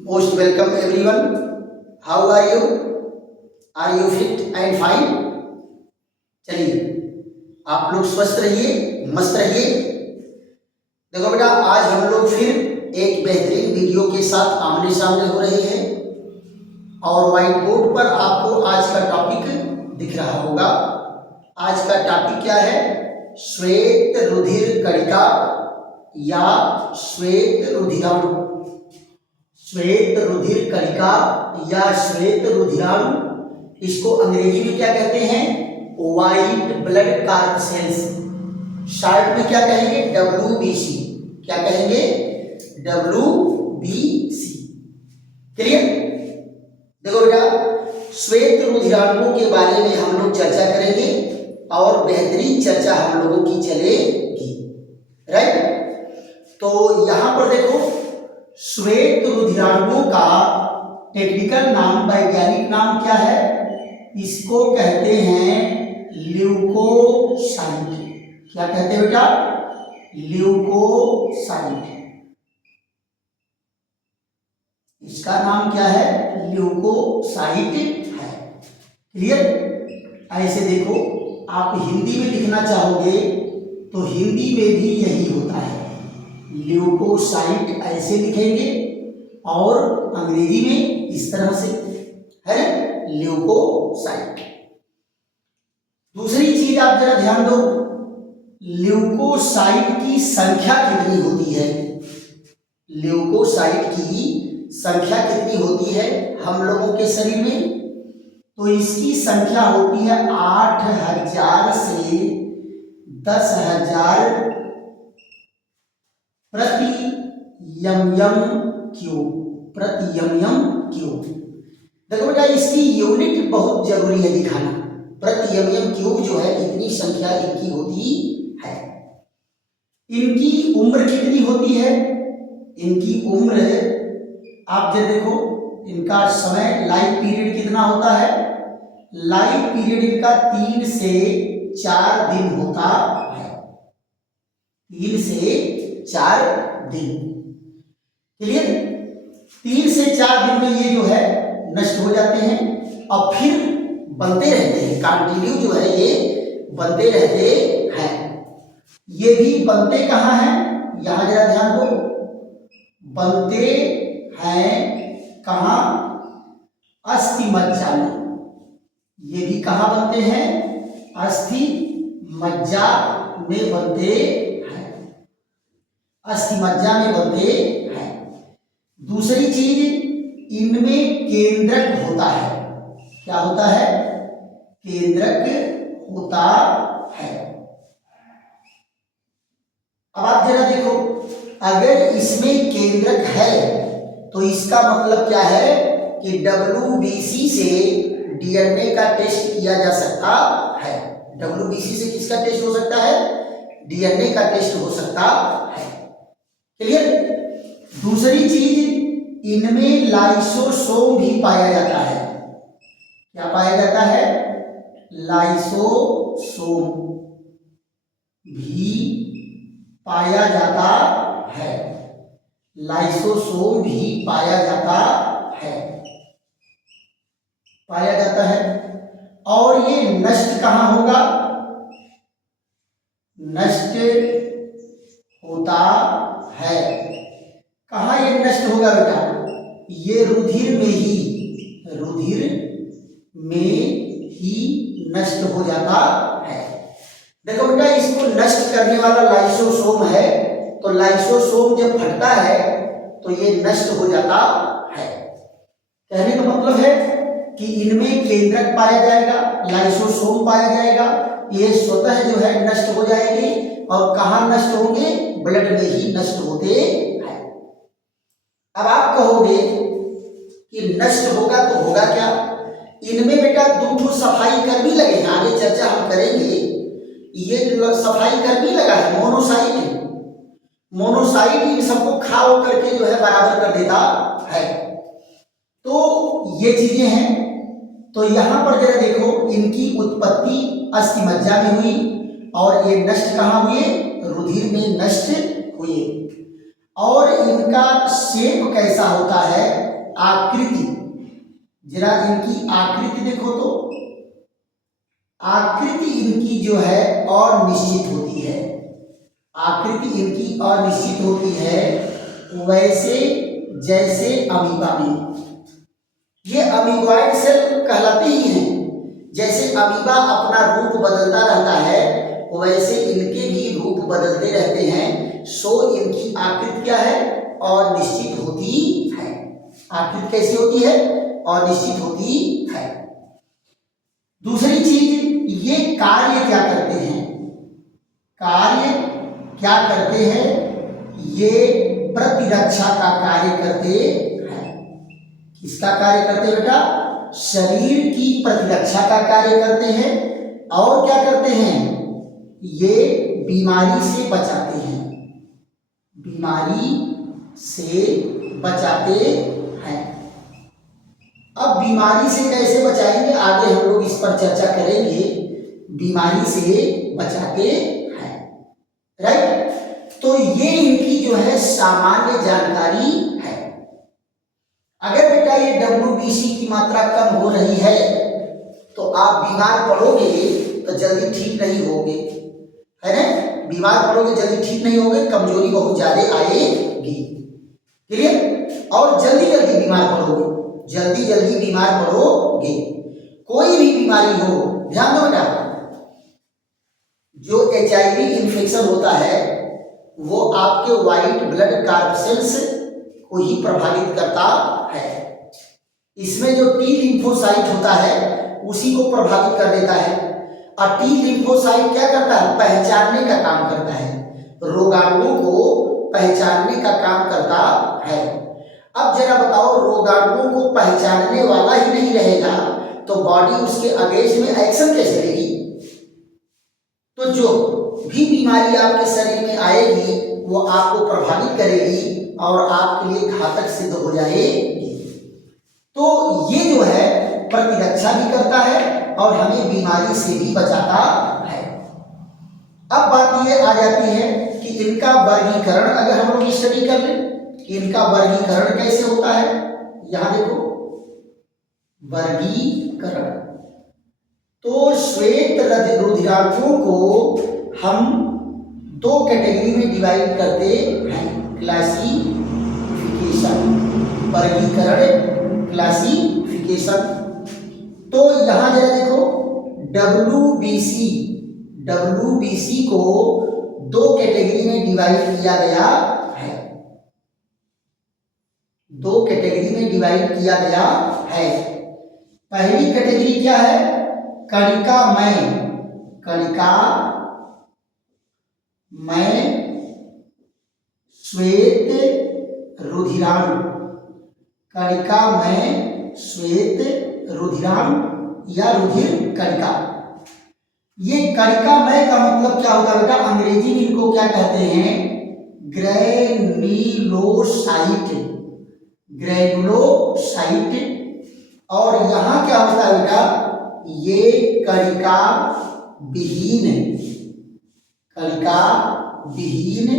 Most welcome everyone. How are you? Are you fit and fine? चलिए आप लोग स्वस्थ रहिए, मस्त रहिए। देखो बेटा, आज हम लोग फिर एक बेहतरीन वीडियो के साथ आमने सामने हो रहे हैं और व्हाइट बोर्ड पर आपको आज का टॉपिक दिख रहा होगा। आज का टॉपिक क्या है? श्वेत रुधिर कणिका या श्वेत रुधिराणु। श्वेत रुधिर कणिका या श्वेत रुधिराणु, इसको अंग्रेजी में क्या कहते हैं? White blood कार्पसेल्स। शॉर्ट में क्या कहेंगे? WBC। क्या कहेंगे? WBC। क्लियर? देखो बेटा, श्वेत रुधिराणुओं के बारे में हम लोग चर्चा करेंगे और बेहतरीन चर्चा हम लोगों की चलेगी, राइट? तो यहां पर देखो, श्वेत रुधिराणुओं का टेक्निकल नाम, वैज्ञानिक नाम क्या है? इसको कहते हैं ल्यूकोसाइट। क्या कहते हैं बेटा? ल्यूकोसाइट। इसका नाम क्या है? ल्यूकोसाइट है। क्लियर? ऐसे देखो, आप हिंदी में लिखना चाहोगे तो हिंदी में भी यही होता है, ल्यूकोसाइट ऐसे लिखेंगे और अंग्रेजी में इस तरह से है, ल्यूकोसाइट। दूसरी चीज आप जरा ध्यान दो, ल्यूकोसाइट की संख्या कितनी होती है? ल्यूकोसाइट की संख्या कितनी होती है हम लोगों के शरीर में? तो इसकी संख्या होती है 8000 से 10,000 प्रति यम क्यूब। प्रति यम क्यूब। देखो बेटा, इसकी यूनिट बहुत जरूरी है दिखाना। प्रति यम क्यूब जो है, इतनी संख्या इनकी होती है। इनकी उम्र कितनी होती है? इनकी उम्र आप जब देखो, इनका समय लाइफ पीरियड कितना होता है? लाइफ पीरियड इनका 3 से 4 दिन होता है। 3 से 4 दिन। क्लियर? 3 से 4 दिन में ये जो है नष्ट हो जाते हैं और फिर बनते रहते हैं। कंटिन्यू जो है ये बनते रहते हैं। ये भी बनते कहाँ हैं? यहां जरा ध्यान दो, बनते हैं कहाँ? अस्थि मज्जा में। ये भी कहाँ बनते हैं? अस्थि मज्जा में बनते हैं। अस्थि मज्जा में बनते हैं। दूसरी चीज, इनमें केंद्रक होता है। क्या होता है? केंद्रक होता है। अब आप जरा देखो, अगर इसमें केंद्रक है तो इसका मतलब क्या है कि WBC से DNA का टेस्ट किया जा सकता है। WBC से किसका टेस्ट हो सकता है? DNA का टेस्ट हो सकता है। क्लियर? दूसरी चीज, इनमें लाइसोसोम भी पाया जाता है। क्या पाया जाता है? लाइसोसोम भी पाया जाता है। लाइसोसोम भी पाया जाता है। पाया जाता है। और ये नष्ट कहाँ होगा? नष्ट होता है। कहाँ ये नष्ट होगा बेटा? ये रुधिर में ही, रुधिर में ही नष्ट हो जाता है। देखो बेटा, इसको नष्ट करने वाला लाइसोसोम है, तो लाइसोसोम जब फटता है तो ये नष्ट हो जाता है। कहने का मतलब है कि इनमें केंद्रक पाया जाएगा, लाइसोसोम पाया जाएगा, ये स्वतः जो है नष्ट हो जाएंगे। और कहाँ नष्ट होंगे? ब्लड में ही नष्ट होते हैं। अब आप कहोगे कि नष्ट होगा तो होगा क्या? इनमें बेटा 2 सफाई कर्मी लगे हैं, आगे चर्चा हम करेंगे। ये सफाई कर्मी लगा है, मोनोसाइट। मोनोसाइट इन सबको खा करके जो है बराबर कर देता है। तो ये चीजें हैं। तो यहां पर जरा देखो, इनकी उत्पत्ति अस्थि मज्जा में हुई और ये नष्ट कहाँ हुए? रुधिर में नष्ट हुए। और इनका शेप कैसा होता है? आकृति, जरा इनकी आकृति देखो तो आकृति इनकी जो है अनिश्चित होती है, आकृति इनकी अनिश्चित होती है, वैसे जैसे अमीबा में। ये अमीबॉइड सेल कहलाते ही हैं। जैसे अमीबा अपना रूप बदलता रहता है वैसे इनके भी रूप बदलते रहते हैं। सो इनकी आकृति क्या है? अनिश्चित होती है। आकृति कैसी होती है? अनिश्चित होती है। दूसरी चीज, ये कार्य क्या करते हैं? कार्य क्या करते हैं? ये प्रतिरक्षा का कार्य करते हैं। किसका कार्य करते हैं बेटा? शरीर की प्रतिरक्षा का कार्य करते हैं। और क्या करते हैं? ये बीमारी से बचाते हैं, बीमारी से बचाते हैं। अब बीमारी से कैसे बचाएंगे, आगे हम लोग इस पर चर्चा करेंगे। बीमारी से बचाते हैं, राइट। तो ये इनकी जो है सामान्य जानकारी है। अगर बेटा ये WBC की मात्रा कम हो रही है तो आप बीमार पड़ोगे तो जल्दी ठीक नहीं होगे, है ना। बीमार पड़ोगे जल्दी ठीक नहीं होगे, कमजोरी बहुत ज्यादा आएगी, क्लियर। और जल्दी जल्दी बीमार पड़ोगे, जल्दी जल्दी बीमार पड़ोगे। कोई भी बीमारी हो, ध्यान दो बेटा, जो HIV इन्फेक्शन होता है वो आपके व्हाइट ब्लड कार्सेल्स को ही प्रभावित करता है। इसमें जो T लिम्फोसाइट होता है उसी को प्रभावित कर देता है। और T लिम्फोसाइट क्या करता है? पहचानने का काम करता है, रोगाणुओं को पहचानने का काम करता है। अब जरा बताओ, रोगाणुओं को पहचानने वाला ही नहीं रहेगा तो बॉडी उसके अगेंस्ट में एक्शन कैसे लेगी? तो जो भी बीमारी आपके शरीर में आएगी वो आपको प्रभावित करेगी और आपके लिए घातक सिद्ध हो जाएगी। तो ये जो है प्रतिरक्षा भी करता है और हमें बीमारी से भी बचाता है। अब बात ये आ जाती है कि इनका वर्गीकरण अगर हम लोग स्टडी कर लें कि इनका वर्गीकरण कैसे होता है। यहां देखो वर्गीकरण, तो श्वेत रुधिराणुओं को हम दो कैटेगरी में डिवाइड करते हैं, क्लासिफिकेशन, वर्गीकरण, क्लासिफिकेशन। तो यहां जरा देखो WBC को दो कैटेगरी में डिवाइड किया गया है, दो कैटेगरी में डिवाइड किया गया है। पहली कैटेगरी क्या है? कणिकामय, कणिकामय श्वेत रुधिराणु, कणिकामय श्वेत रुधिराणु या रुधिर कणिका। ये कणिकामय का मतलब क्या होगा बेटा? अंग्रेजी में इनको क्या कहते हैं? ग्रैन्युलोसाइट, ग्रैन्युलोसाइट। और यहां क्या होता है बेटा? ये कणिका विहीन, कणिका विहीन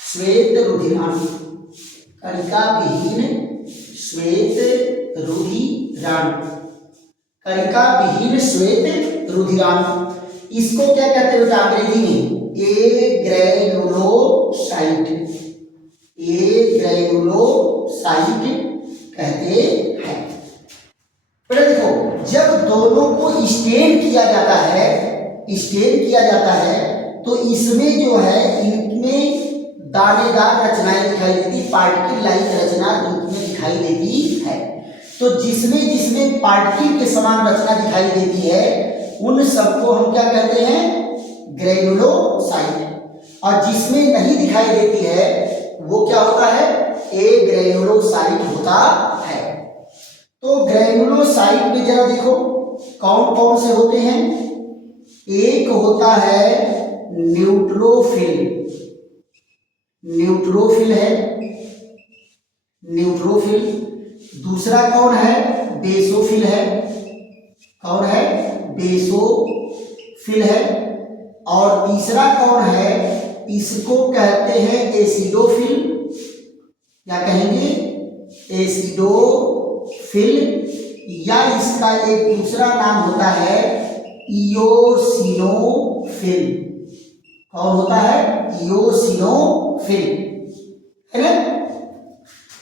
श्वेत रुधिराणु, कणिका विहीन श्वेत रुधिराणु, कणिका विहीन श्वेत रुधिराणु। इसको क्या कहते हैं बेटा अंग्रेजी में? एग्रैनुलोसाइट, एग्रैनुलोसाइट कहते हैं। बेटा देखो, जब दोनों को स्टेन किया जाता है, स्टेन किया जाता है तो इसमें जो है इनमें दानेदार रचनाएं दिखाई देती, पार्टिकल लाइक रचना इनमें दिखाई देती है। तो जिसमें जिसमें पार्टिकल के समान रचना दिखाई देती है उन सबको हम क्या कहते हैं? ग्रैनुलोसाइट। और जिसमें नहीं दिखाई देती है वो क्या होता है? एग्रैनुलोसाइट होता है। तो ग्रैनुलोसाइट में जरा देखो कौन कौन से होते हैं। एक होता है न्यूट्रोफिल, न्यूट्रोफिल है, न्यूट्रोफिल। दूसरा कौन है? बेसोफिल है, कौन है? बेसोफिल है। और तीसरा कौन है? इसको कहते हैं एसिडोफिल, क्या कहेंगे, एसिडोफिल, या इसका एक दूसरा नाम होता है इयोसिनोफिल। कौन होता है, इयोसिनोफिल, है ना।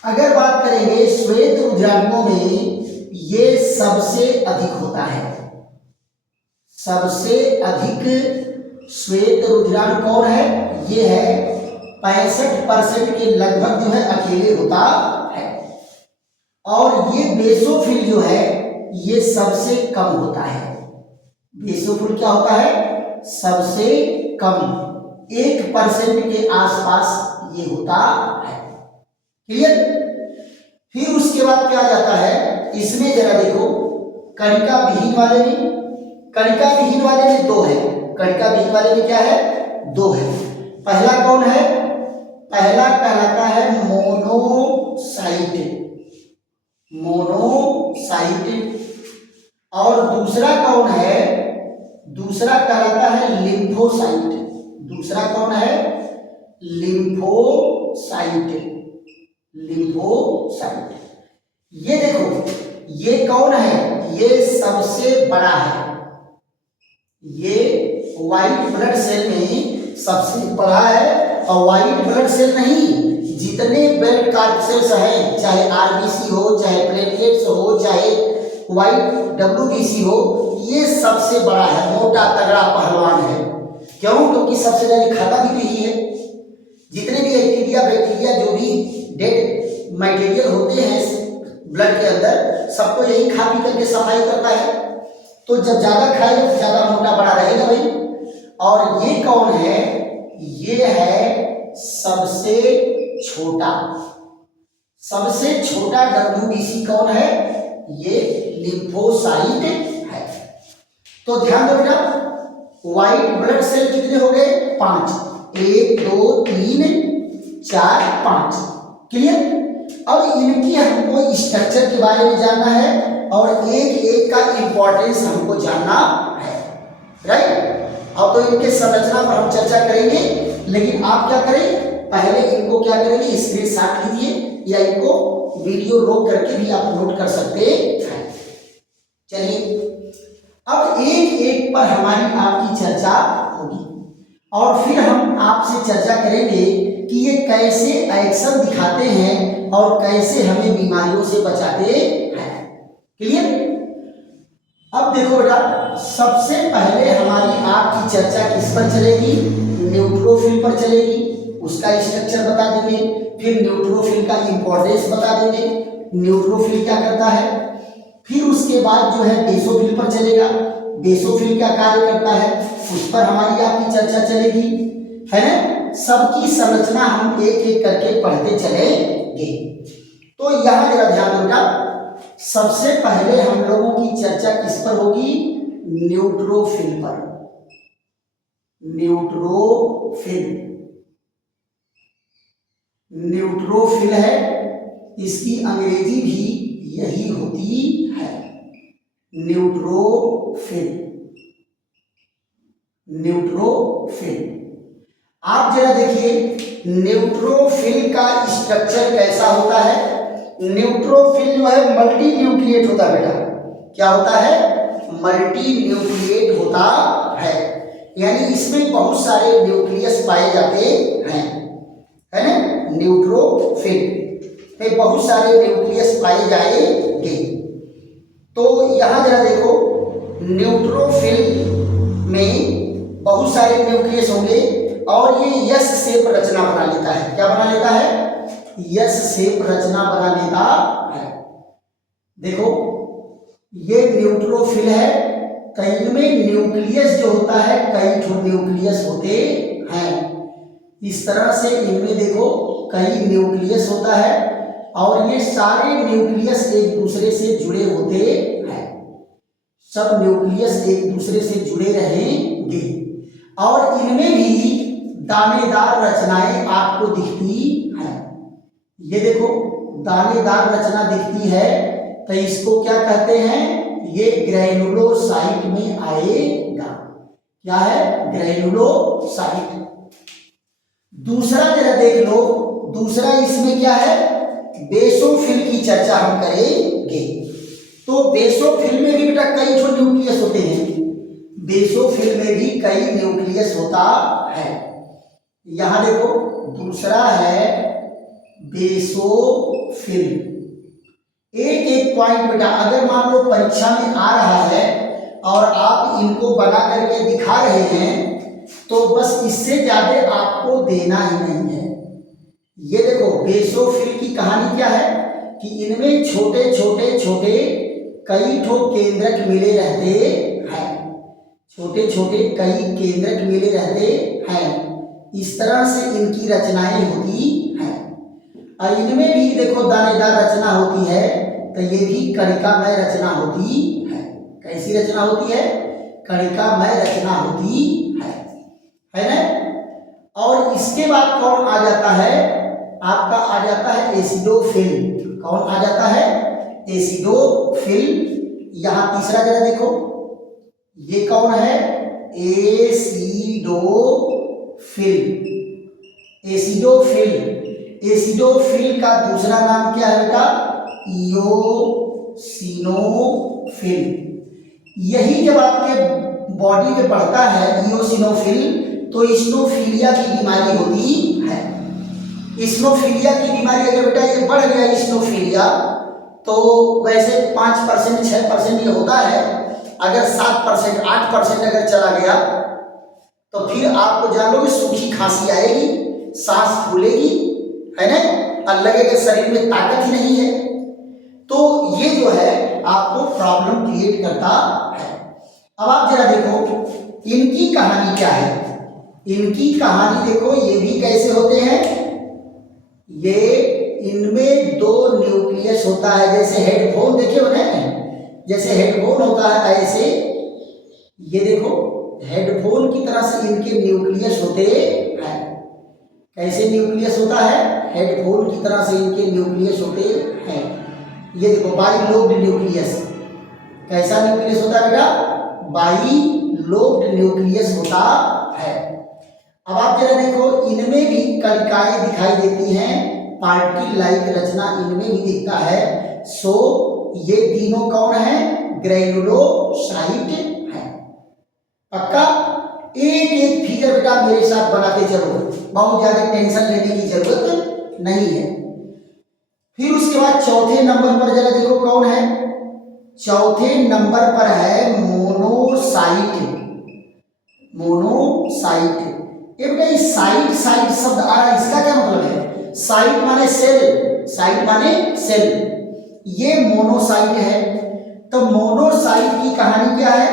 अगर बात करेंगे श्वेत रुधिराणुओं में ये सबसे अधिक होता है, सबसे अधिक श्वेत रुधिराणु कौन है, ये है 65% के लगभग जो है अकेले होता है। और ये बेसोफिल जो है ये सबसे कम होता है। बेसोफिल क्या होता है, सबसे कम, 1% के आसपास ये होता है। क्लियर। फिर उसके बाद क्या जाता है, इसमें जरा देखो कणिका विहीन वाले में, कणिका विहीन वाले में 2 है, कणिका विहीन वाले में क्या है, 2 है। पहला कौन है, पहला कहलाता है मोनोसाइट, मोनोसाइट। और दूसरा कौन है, दूसरा कहलाता है लिम्फोसाइट, दूसरा कौन है, लिम्फोसाइट, लिम्फोसाइट। ये देखो ये कौन है, ये सबसे बड़ा है, ये व्हाइट ब्लड सेल में सबसे बड़ा है। और व्हाइट ब्लड सेल नहीं, जितने ब्लड कार्ड सेल्स हैं, चाहे आरबीसी हो, चाहे प्लेटलेट्स हो, चाहे व्हाइट डब्ल्यूबीसी हो, ये सबसे बड़ा है, मोटा तगड़ा पहलवान है। क्यों, क्योंकि सबसे ज्यादा खाता भी यही है। जितने भी बैक्टीरिया बैक्टीरिया जो भी डेड मटेरियल होते हैं ब्लड के अंदर, सबको यही खा पी करके सफाई करता है। तो जब ज्यादा खाएगा तो ज्यादा मोटा बड़ा रहेगा भाई। और ये कौन है, ये है सबसे छोटा, सबसे छोटा डब्ल्यूबीसी कौन है, ये लिम्फोसाइट है। तो ध्यान दो बेटा, व्हाइट ब्लड सेल कितने हो गए, 5, 1 2 3 4 5। क्लियर। अब इनकी हमको स्ट्रक्चर के बारे में जानना है और एक एक का इंपॉर्टेंस हमको जानना है, राइट। अब तो इनके संरचना पर हम चर्चा करेंगे, लेकिन आप क्या करें, पहले इनको क्या करेंगे, स्क्रीनशॉट लीजिए या इनको वीडियो रोक करके भी आप नोट कर सकते हैं। चलिए अब एक एक पर हमारी आपकी चर्चा होगी और फिर हम आपसे चर्चा करेंगे कि ये कैसे एक्शन दिखाते हैं और कैसे हमें बीमारियों से बचाते हैं। क्लियर। अब देखो बेटा, सबसे पहले हमारी आपकी चर्चा किस पर चलेगी, न्यूट्रोफिल पर चलेगी। उसका स्ट्रक्चर बता देंगे, फिर न्यूट्रोफिल का इंपॉर्टेंस बता देंगे, न्यूट्रोफिल क्या करता है। फिर उसके बाद जो है बेसोफिल पर चलेगा, बेसोफिल क्या कार्य करता है, उस पर हमारी आपकी चर्चा चलेगी, है ना। सबकी संरचना हम एक एक करके पढ़ते चलेंगे। तो यहां जरा ध्यान दो बेटा, सबसे पहले हम लोगों की चर्चा किस पर होगी, न्यूट्रोफिल पर। न्यूट्रोफिल, न्यूट्रोफिल है, इसकी अंग्रेजी भी यही होती है, न्यूट्रोफिल, न्यूट्रोफिल। आप जरा देखिए न्यूट्रोफिल का स्ट्रक्चर कैसा होता है। न्यूट्रोफिल जो है मल्टी न्यूक्लिएट होता है बेटा, क्या होता है, मल्टी न्यूक्लिएट होता है, यानी इसमें बहुत सारे न्यूक्लियस पाए जाते हैं, है ना। न्यूट्रोफिल में बहुत सारे न्यूक्लियस पाए जाएंगे। तो यहां जरा देखो, न्यूट्रोफिल में बहुत सारे न्यूक्लियस होंगे और ये यस शेप रचना बना लेता है। क्या बना लेता है, यस शेप रचना बना लेता है। देखो ये न्यूट्रोफिल है, तो इनमें न्यूक्लियस जो होता है कई न्यूक्लियस होते हैं। इस तरह से इनमें देखो कई न्यूक्लियस होता है और ये सारे न्यूक्लियस एक दूसरे से जुड़े होते हैं। सब न्यूक्लियस एक दूसरे से जुड़े रहेंगे और इनमें भी दानेदार रचनाएं आपको दिखती हैं। ये देखो दानेदार रचना दिखती है, तो इसको क्या कहते हैं, ये ग्रैनुलोसाइट में आएगा। क्या है, ग्रैनुलोसाइट। दूसरा जरा देख लो, दूसरा इसमें क्या है, बेसोफिल की चर्चा हम करेंगे। तो बेसोफिल में भी बेटा कई ठो न्यूक्लियस होते हैं, बेसोफिल में भी कई न्यूक्लियस होता है। यहां देखो दूसरा है बेसोफिल। एक एक पॉइंट बेटा अगर मान लो परीक्षा में आ रहा है और आप इनको बना करके दिखा रहे हैं तो बस इससे ज्यादा आपको देना ही नहीं है। ये देखो बेसोफिल की कहानी क्या है कि इनमें छोटे छोटे छोटे कई ठो केंद्रक मिले रहते हैं, छोटे छोटे कई केंद्रक मिले रहते हैं। इस तरह से इनकी रचनाएं होती हैं और इनमें भी देखो दानेदार रचना होती है, तो ये भी कणिकामय रचना होती है। कैसी रचना होती है, कणिकामय रचना होती है ना। और इसके बाद कौन आ जाता है, आपका आ जाता है एसिडोफिल। कौन आ जाता है, एसिडोफिल। यहां तीसरा जरा देखो, ये कौन है, एसिडोफिल। एसिडोफिल, एसिडोफिल का दूसरा नाम क्या है बेटा, इयोसिनोफिल। यही जब आपके बॉडी में बढ़ता है इयोसिनोफिल तो इस्नोफिलिया की बीमारी होती है। इस्नोफिलिया की बीमारी अगर बेटा ये बढ़ गया इस्नोफिलिया तो वैसे 5% 6% ये होता है, अगर 7% 8% अगर चला गया तो फिर आपको जान लो कि सूखी खांसी आएगी, सांस फूलेगी, है ना, और लगेगा शरीर में ताकत ही नहीं है। तो ये जो है आपको प्रॉब्लम क्रिएट करता है। अब आप जरा देखो इनकी कहानी क्या है, इनकी कहानी देखो, ये भी कैसे होते हैं, ये इनमें 2 न्यूक्लियस होता है। जैसे हेडफोन देखे हो ना, जैसे हेडफोन होता है ऐसे ये देखो हेडफोन की तरह से इनके न्यूक्लियस होते हैं। कैसे न्यूक्लियस होता है, हेडफोन की तरह से इनके न्यूक्लियस होते हैं। ये देखो बाइलोब्ड न्यूक्लियस। कैसा न्यूक्लियस होता है बेटा, बाइलोब्ड न्यूक्लियस होता है। अब आप जरा देखो इनमें भी कणिकाएं दिखाई देती हैं, पार्टिकल लाइक रचना इनमें भी दिखता है। सो ये तीनों कौन है, ग्रेनुलोसाइट है। पक्का, एक एक फिगर बेटा मेरे साथ बनाते चलो, बहुत ज्यादा टेंशन लेने की जरूरत नहीं है। फिर उसके बाद चौथे नंबर पर जरा देखो कौन है, चौथे नंबर पर है मोनोसाइट। मोनोसाइट, ये बेटा इस साइट साइट शब्द आ रहा है, इसका क्या मतलब है, साइट माने सेल, साइट माने सेल, ये मोनोसाइट है। तो मोनोसाइट की कहानी क्या है,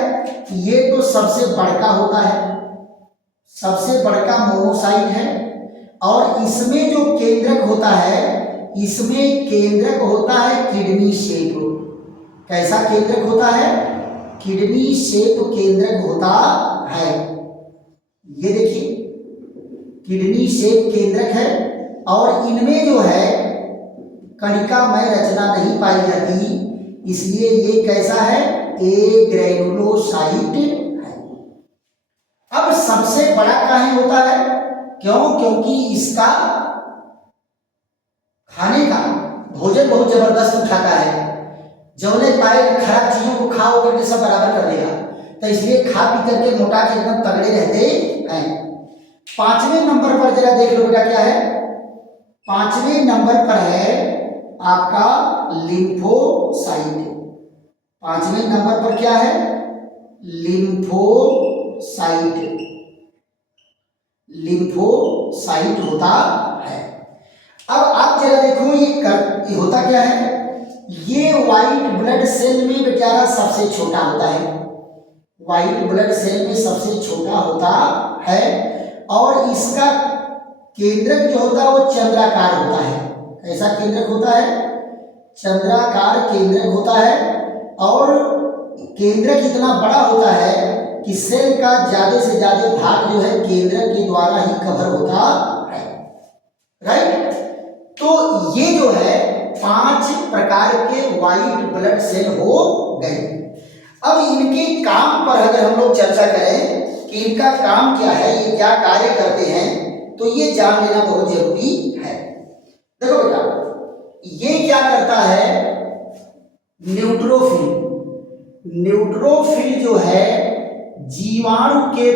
ये तो सबसे बड़का होता है, सबसे बड़का मोनोसाइट है। और इसमें जो केंद्रक होता है, इसमें केंद्रक होता है किडनी शेप। कैसा केंद्रक होता है, किडनी शेप केंद्रक होता है। ये देखिए किडनी शेप केंद्रक है और इनमें जो है कणिकामय रचना नहीं पाई जाती, इसलिए ये कैसा है, ए ग्रेनुलोसाइट है। अब सबसे बड़ा काहे होता है, क्यों, क्योंकि इसका खाने का भोजन बहुत जबरदस्त उठाता है, जौने पाए खराब चीजों को खाओ करके सब बराबर कर देगा, तो इसलिए खा पी करके मोटा के एकदम तगड़े रहते हैं। 5वें नंबर पर जरा देख लो बेटा क्या है, 5वें नंबर पर है आपका लिम्फोसाइट। 5वें नंबर पर क्या है, लिम्फोसाइट। लिम्फोसाइट होता है। अब आप जरा देखो ये होता क्या है, ये व्हाइट ब्लड सेल में बेचारा सबसे छोटा होता है, व्हाइट ब्लड सेल में सबसे छोटा होता है और इसका केंद्रक जो होता है वो चंद्राकार होता है। ऐसा केंद्रक होता है, चंद्राकार केंद्रक होता है और केंद्रक इतना बड़ा होता है कि सेल का ज्यादा से ज्यादा भाग जो है केंद्रक के द्वारा ही कवर होता है, राइट। तो ये जो है 5 प्रकार के व्हाइट ब्लड सेल हो गए। अब इनके काम पर अगर हम लोग चर्चा करें कि इनका काम क्या है, ये क्या कार्य करते हैं, तो ये जान लेना बहुत जरूरी है। देखो बेटा, ये क्या करता है, न्यूट्रोफिल। न्यूट्रोफिल जो है जीवाणु के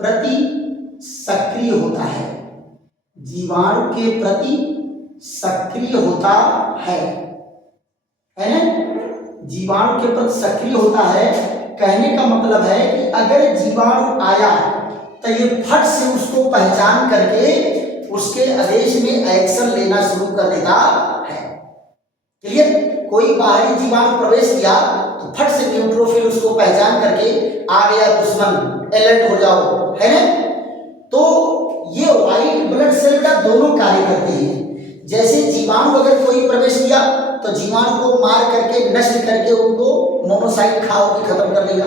प्रति सक्रिय होता है, जीवाणु के प्रति सक्रिय होता है ना, जीवाणु के प्रति सक्रिय होता है। कहने का मतलब है कि अगर जीवाणु आया तो ये फट से उसको पहचान करके उसके आदेश में एक्शन लेना शुरू कर देता है। क्लियर? कोई बाहरी जीवाणु प्रवेश किया तो फट से न्यूट्रोफिल उसको पहचान करके आ गया दुश्मन, अलर्ट हो जाओ, है ना। तो ये व्हाइट ब्लड सेल का दोनों कार्य करते हैं। जैसे जीवाणु अगर कोई प्रवेश किया तो जीवाणु को मार करके, नष्ट करके उनको मोनोसाइट खा के खत्म कर देगा।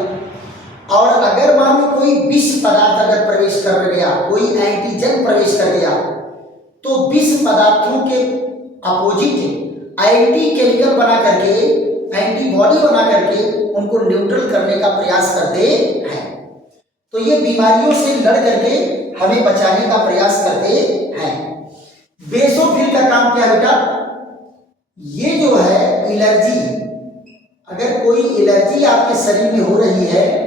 और अगर मान लो कोई विष पदार्थ अगर प्रवेश कर गया, कोई एंटीजन प्रवेश कर गया, तो विष पदार्थों के अपोजिट एंटी केमिकल बना करके, एंटीबॉडी बना करके उनको न्यूट्रल करने का प्रयास करते हैं। तो ये बीमारियों से लड़ करके हमें बचाने का प्रयास करते हैं। बेसोफिल का काम क्या है बेटा? ये जो है एलर्जी, अगर कोई एलर्जी आपके शरीर में हो रही है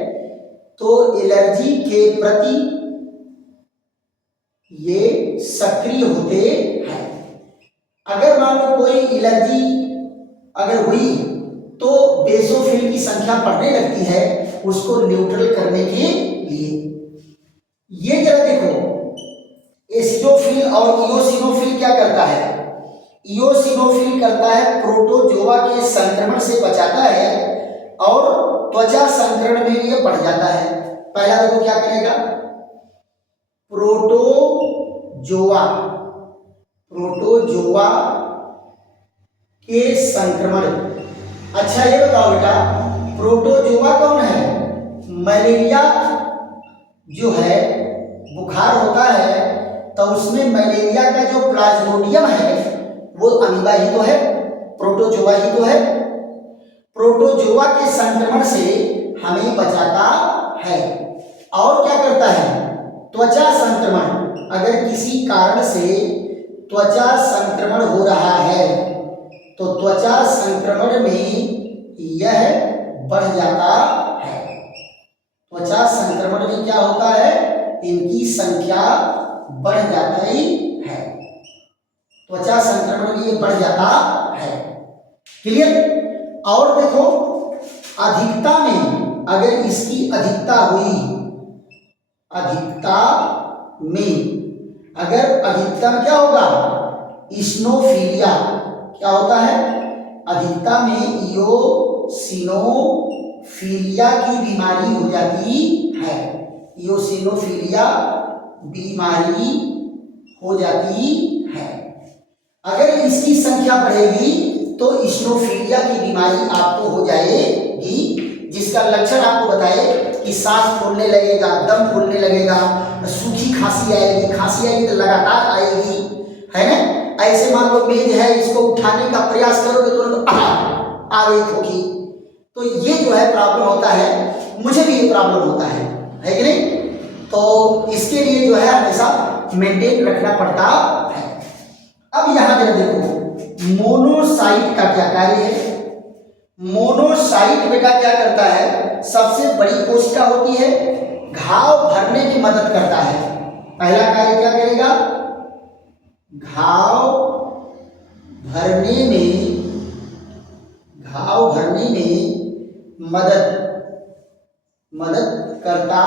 तो एलर्जी के प्रति ये सक्रिय होते हैं। अगर मान लो कोई एलर्जी अगर हुई तो बेसोफिल की संख्या बढ़ने लगती है उसको न्यूट्रल करने के लिए। ये जरा देखो, एसिडोफिल और इओसिनोफिल क्या करता है? इओसिनोफिल करता है प्रोटोजोआ के संक्रमण से बचाता है और त्वचा संक्रमण में ये बढ़ जाता है। पहला देखो क्या करेगा, प्रोटोजोआ के संक्रमण। अच्छा ये बताओ बेटा, प्रोटोजोआ कौन है? मलेरिया जो है, बुखार होता है तो उसमें मलेरिया का जो प्लाज्मोडियम है वो अमीबा ही तो है, प्रोटोजोआ ही तो है। प्रोटोजोआ के संक्रमण से हमें बचाता है। और क्या करता है? त्वचा संक्रमण। अगर किसी कारण से त्वचा संक्रमण हो रहा है तो त्वचा संक्रमण में यह बढ़ जाता है। त्वचा संक्रमण में क्या होता है? इनकी संख्या बढ़ जाती है। त्वचा संक्रमण में ये बढ़ जाता है। क्लियर? और देखो, अधिकता में अगर इसकी अधिकता हुई, अधिकता में अगर अधिकता में क्या होगा? इस्नोफिलिया। क्या होता है? अधिकता में इओसिनोफिलिया की बीमारी हो जाती है। इओसिनोफिलिया बीमारी हो जाती है। अगर इसकी संख्या बढ़ेगी तो इस्नोफिलिया की बीमारी आपको हो जाएगी, जिसका लक्षण आपको बताए कि सांस फूलने लगेगा, दम फूलने लगेगा, सूखी खांसी आएगी तो लगातार आएगी, है ना। ऐसे मान लो मेज है, इसको उठाने का प्रयास करोगे तुरंत आ गई खोखी। तो ये जो है प्रॉब्लम होता है, मुझे भी ये प्रॉब्लम होता है कि नहीं। तो इसके लिए जो है हमेशा मेंटेन रखना पड़ता है। अब यहां जरा देखो, मोनोसाइट का क्या कार्य है? मोनोसाइट बेटा क्या करता है? सबसे बड़ी कोशिका होती है, घाव भरने में मदद करता है। पहला कार्य क्या करेगा? घाव भरने में मदद करता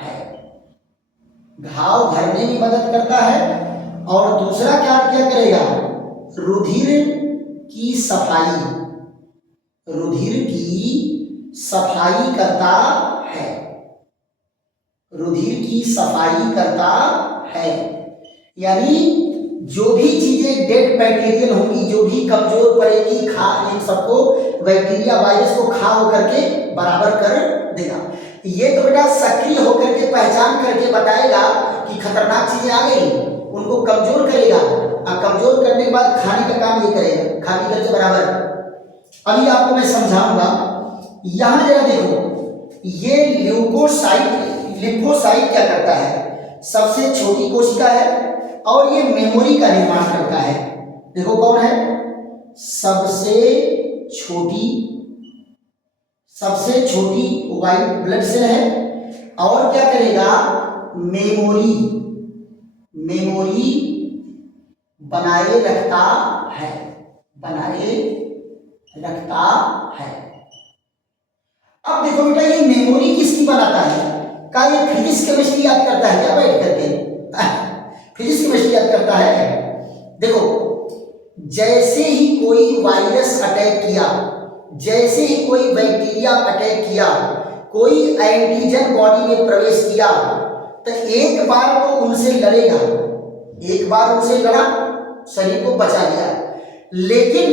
है। घाव भरने में मदद करता है। और दूसरा क्या करेगा? रुधिर की सफाई करता है। रुधिर की सफाई करता है, यानी जो भी चीजें डेड बैक्टीरियल होंगी, जो भी कमजोर पड़ेगी, इन सबको बैक्टीरिया वायरस को खा होकर के बराबर कर देगा। ये तो बेटा सक्रिय होकर के पहचान करके बताएगा कि खतरनाक चीजें आ गई, उनको कमजोर करेगा, और कमजोर करने के बाद खाने का काम ये करेगा, खा पी करके बराबर। अभी आपको मैं समझाऊंगा। यहां जरा देखो, ये लिम्फोसाइट क्या करता है? सबसे छोटी कोशिका है और ये मेमोरी का निर्माण करता है। देखो कौन है, सबसे छोटी व्हाइट ब्लड सेल है और क्या करेगा, मेमोरी बनाए रखता है। अब देखो बेटा, ये मेमोरी किसकी बनाता है? क्या ये फिजिक्स केमिस्ट्री याद करता है क्या बैठ करके? फिजिक्स केमिस्ट्री याद करता है। देखो, जैसे ही कोई वायरस अटैक किया, जैसे ही कोई बैक्टीरिया अटैक किया, कोई एंटीजन बॉडी में प्रवेश किया, तो एक बार तो उनसे लड़ेगा, एक बार उनसे लड़ा, शरीर को बचा लिया, लेकिन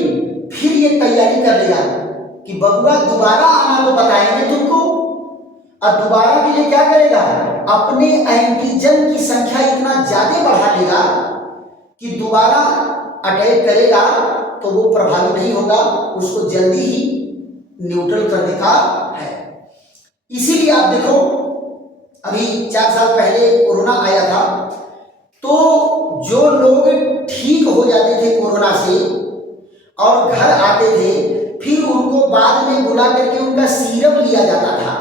फिर ये तैयारी कर लिया कि बबुआ दोबारा आना तो बताएंगे तुमको। और दोबारा के लिए क्या करेगा, अपने एंटीजन की संख्या इतना ज्यादा बढ़ा लेगा कि दोबारा अटैक करेगा तो वो प्रभावी नहीं होगा, उसको जल्दी ही न्यूट्रल कर देता है। इसीलिए आप देखो, अभी 4 साल पहले कोरोना आया था, तो जो लोग ठीक हो जाते थे कोरोना से और घर आते थे, फिर उनको बाद में बुला करके उनका सीरम लिया जाता था।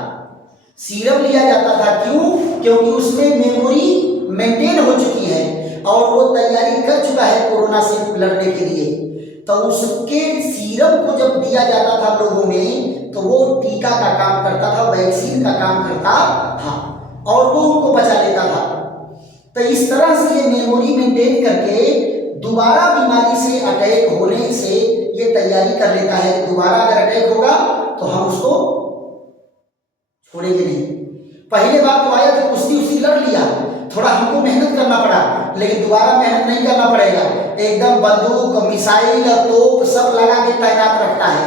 क्यों? क्योंकि उसमें मेमोरी मेंटेन हो चुकी है और वो तैयारी कर चुका है कोरोना से लड़ने के लिए। तो उसके सीरम को जब दिया जाता था लोगों में, तो वो टीका का काम करता था, वैक्सीन का काम करता था और वो उनको बचा लेता था। तो इस तरह से ये मेमोरी मेंटेन करके दोबारा बीमारी से अटैक होने से ये तैयारी कर लेता है। दोबारा अगर अटैक होगा तो हम उसको छोड़ेंगे नहीं। पहले बार तो आया तो कुश्ती लड़ लिया, थोड़ा हमको मेहनत करना पड़ा, लेकिन दोबारा मेहनत नहीं करना पड़ेगा। एकदम बंदूक, मिसाइल और तोप सब लगा के तैनात रखता है।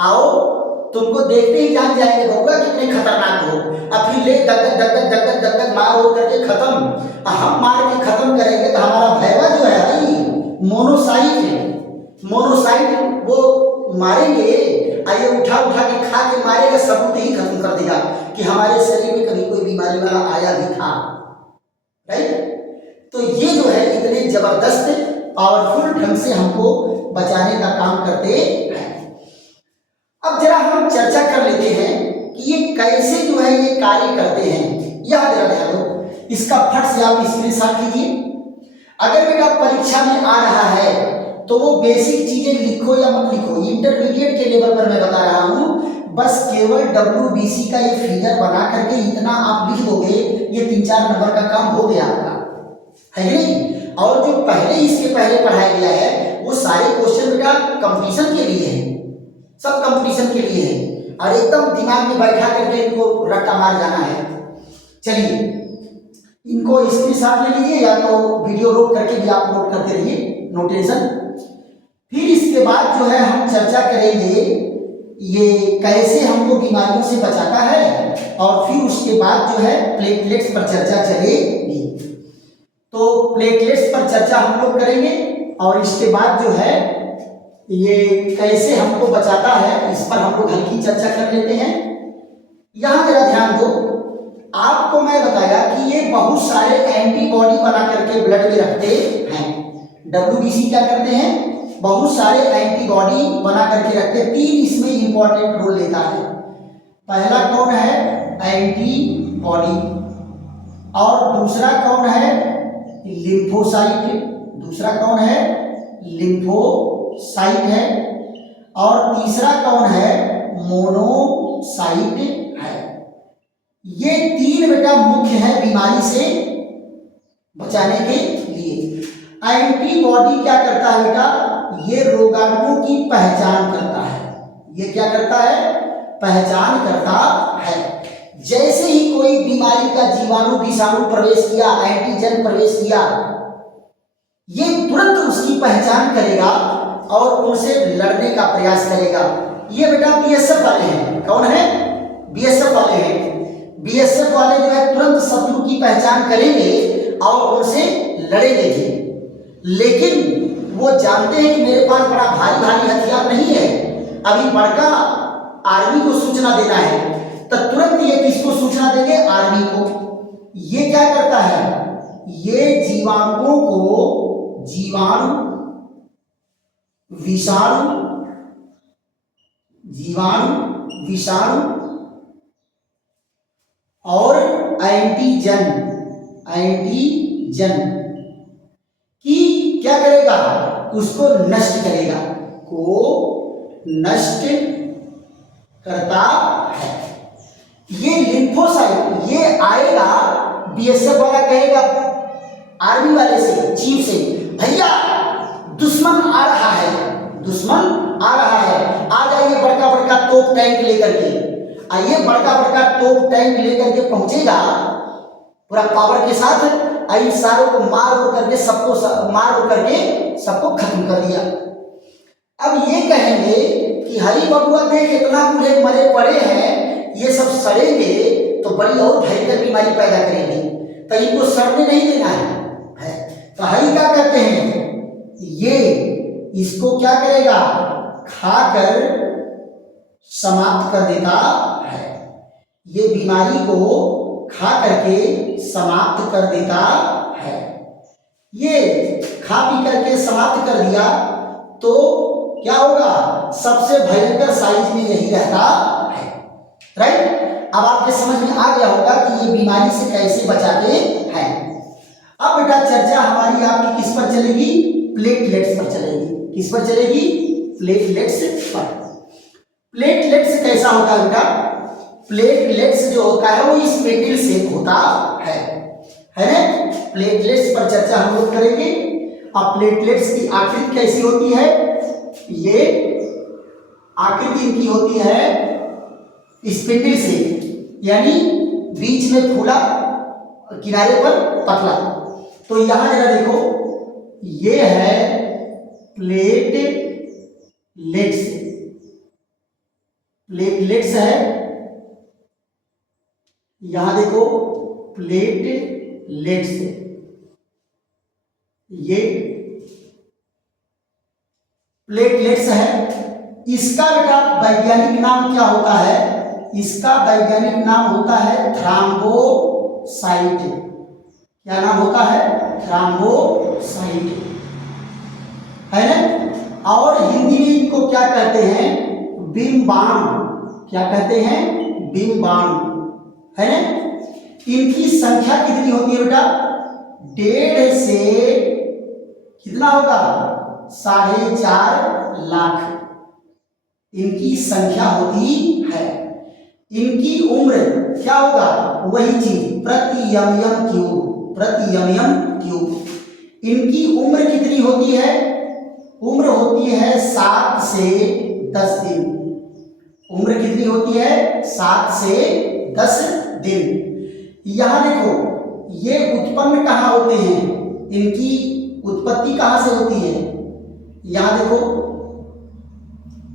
आओ, तुमको देखते ही जान जाएंगे बबुआ कितने खतरनाक हो। अब फिर ले दग मार हो करके खत्म। हम मार के खत्म करेंगे तो हमारा भैया जो है भाई मोनोसाइट वो मारेंगे, आइए उठा के खा के मारेगा, सबूत ही खत्म कर देगा कि हमारे शरीर में कभी कोई बीमारी वाला आया भी था। राइट? तो ये जो है इतने जबरदस्त पावरफुल ढंग से हमको बचाने का काम करते हैं। अब जरा हम चर्चा कर लेते हैं कि ये कैसे जो है ये कार्य करते हैं। यह जरा ध्यान दो, इसका फट से आप स्क्रीनशॉट कीजिए। अगर बेटा परीक्षा में आ रहा है तो वो बेसिक चीजें लिखो या मत लिखो, इंटरमीडिएट के लेवल पर मैं बता रहा हूं, बस केवल WBC का ये फिगर बना करके इतना आप लिख दोगे, ये 3-4 नंबर का काम हो गया आपका, है नहीं? और जो पहले इसके पहले पढ़ाया गया है वो सारे क्वेश्चन बेटा कंपटीशन के लिए है, सब कंपटीशन के लिए है और एकदम दिमाग में बैठा करके इनको रट्टा मार जाना है। चलिए, इनको स्क्रीनशॉट ले लीजिए या तो वीडियो रोक करके भी आप नोट करते रहिए, नोटेशन। फिर इसके बाद जो है हम चर्चा करेंगे ये कैसे हमको बीमारियों से बचाता है और फिर उसके बाद जो है प्लेटलेट्स पर चर्चा चलेगी। तो प्लेटलेट्स पर चर्चा हम लोग करेंगे और इसके बाद जो है ये कैसे हमको बचाता है इस पर हम लोग हल्की चर्चा कर लेते हैं। यहाँ जरा ध्यान दो, आपको मैं बताया कि ये बहुत सारे एंटीबॉडी बना करके ब्लड में रखते हैं। WBC क्या करते हैं, बहुत सारे एंटीबॉडी बना करके रखते हैं। 3 इसमें इंपॉर्टेंट रोल लेता है। पहला कौन है, एंटीबॉडी, और दूसरा कौन है, लिम्फोसाइट, दूसरा कौन है, लिम्फोसाइट है, और तीसरा कौन है, मोनोसाइट है। ये 3 बेटा मुख्य है बीमारी से बचाने के लिए। एंटीबॉडी क्या करता है बेटा, ये रोगाणुओं की पहचान करता है। ये क्या करता है, पहचान करता है। जैसे ही कोई बीमारी का जीवाणु विषाणु प्रवेश किया, एंटीजन प्रवेश किया, ये तुरंत उसकी पहचान करेगा और उनसे लड़ने का प्रयास करेगा। ये बेटा BSF वाले हैं। कौन है, BSF वाले हैं। BSF वाले जो है तुरंत शत्रु की पहचान करेंगे और उनसे लड़ेंगे भी। लेकिन वो जानते हैं कि मेरे पास बड़ा भारी हथियार नहीं है, अभी बड़का आर्मी को सूचना देना है, तो तुरंत ये किसको सूचना देंगे, आर्मी को। ये क्या करता है, ये जीवाणुओं को जीवाणु विषाणु और एंटीजन की क्या करेगा, उसको नष्ट करेगा, नष्ट करता है। ये लिम्फोसाइट ये आएगा, बीएसएफ वाला कहेगा आर्मी वाले से, चीफ से, भैया दुश्मन आ रहा है, आ जाइए बड़का बड़का तोप टैंक लेकर के आइए, बड़का बड़का तोप टैंक लेकर के पहुंचेगा पूरा पावर के साथ, इन सारों को मार करके सबको खत्म कर दिया। अब ये कहेंगे कि हरी बबुआ देख इतना बूढ़े मरे पड़े हैं, ये सब सड़ेंगे तो बड़ी और भयंकर बीमारी पैदा करेंगे, तो इनको सड़ने नहीं देना है। तो हरी क्या कहते हैं, ये इसको क्या करेगा, खाकर समाप्त कर देता है, ये बीमारी को खा करके समाप्त कर देता है। ये खा पी करके समाप्त कर दिया तो क्या होगा, सबसे भयंकर साइज में यही रहता है। राइट, अब आपके समझ में आ गया होगा कि ये बीमारी से कैसे बचाते हैं। अब बेटा चर्चा हमारी आपकी किस पर चलेगी, प्लेटलेट्स पर चलेगी। किस पर चलेगी, प्लेटलेट्स पर। प्लेटलेट्स कैसा होता है बेटा, प्लेटलेट्स जो होता है वो स्पेटिल शेप होता है ना। प्लेटलेट्स पर चर्चा हम लोग करेंगे। अब प्लेटलेट्स की आकृति कैसी होती है, ये आकृति इनकी होती है स्पेटिल शेप, यानी बीच में फूला किनारे पर पतला। तो यहां जरा देखो, ये है प्लेटलेट्स है, यहां देखो प्लेटलेट्स, ये प्लेटलेट्स है। इसका बेटा वैज्ञानिक नाम क्या होता है, इसका वैज्ञानिक नाम होता है थ्रोम्बोसाइट। क्या नाम होता है, थ्रोम्बोसाइट है ना। और हिंदी में इनको क्या कहते हैं, बिम्बाणु। क्या कहते हैं, बिम्बाणु है ना। इनकी संख्या कितनी होती है बेटा, 1.5 से कितना होगा, 4.5 लाख इनकी संख्या होती है। इनकी उम्र क्या होगा, वही चीज प्रति यम क्यूब। इनकी उम्र कितनी होती है, उम्र होती है 7 से 10 दिन। उम्र कितनी होती है, 7 से 10 दिन। यहां देखो, ये उत्पन्न कहाँ होते हैं, इनकी उत्पत्ति कहां से होती है, यहां देखो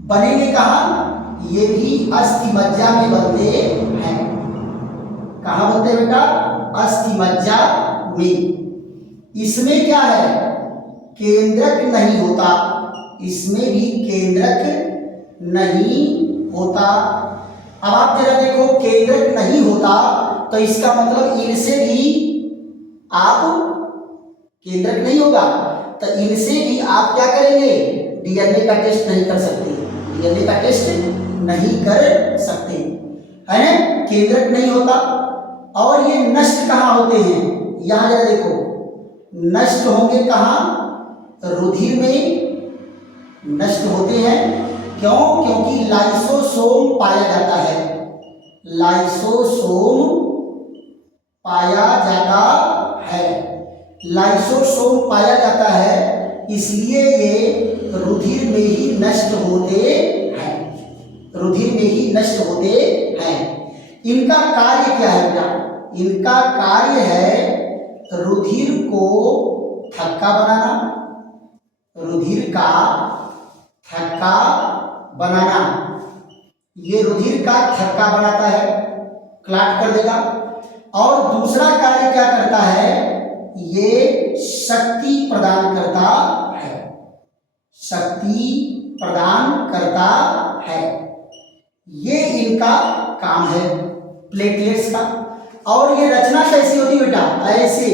बनेंगे कहां, ये भी अस्थिमज्जा में बनते हैं। कहां बनते हैं बेटा, अस्थिमज्जा में। इसमें क्या है, केंद्रक नहीं होता, इसमें भी केंद्रक नहीं होता। अब आप जरा देखो, केंद्रक नहीं होता तो इसका मतलब इनसे भी आप केंद्रक नहीं होगा, तो इनसे भी आप क्या करेंगे, डीएनए का टेस्ट नहीं कर सकते, डीएनए का टेस्ट नहीं कर सकते है ना, केंद्रक नहीं होता। और ये नष्ट कहाँ होते हैं, यहां जरा देखो, नष्ट होंगे कहाँ, रुधिर में नष्ट होते हैं। क्यों, क्योंकि लाइसोसोम पाया जाता है, लाइसोसोम पाया जाता है, लाइसोसोम पाया जाता है, इसलिए ये रुधिर में ही नष्ट होते हैं, रुधिर में ही नष्ट होते हैं। इनका कार्य क्या है बेटा, इनका कार्य है रुधिर को थक्का बनाना, रुधिर का थक्का बनाना। ये रुधिर का थक्का बनाता है, क्लॉट कर देगा। और दूसरा कार्य क्या करता है, ये शक्ति प्रदान करता है, शक्ति प्रदान करता है। ये इनका काम है प्लेटलेट्स का। और ये रचना कैसी होती है बेटा, ऐसे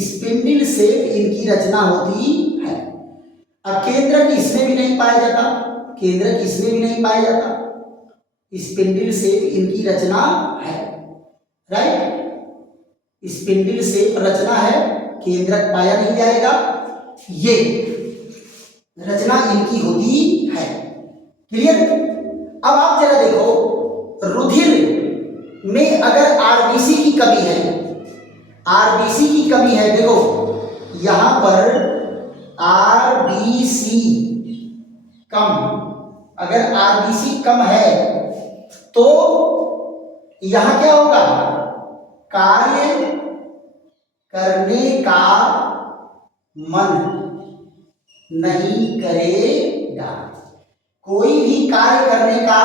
स्पिंडल शेप इनकी रचना होती है। अब केंद्रक इसमें भी नहीं पाया जाता, केंद्रक इसमें भी नहीं पाया जाता, स्पिंडल शेप इनकी रचना है, राइट। स्पिंडल शेप रचना है, केंद्रक पाया नहीं जाएगा, ये रचना इनकी होती है। क्लियर। अब आप जरा देखो, रुधिर में अगर आरबीसी की कमी है, आरबीसी की कमी है, देखो यहां पर आरबीसी कम, अगर आरबीसी कम है तो यहां क्या होगा, कार्य करने का मन नहीं करेगा, कोई भी कार्य करने का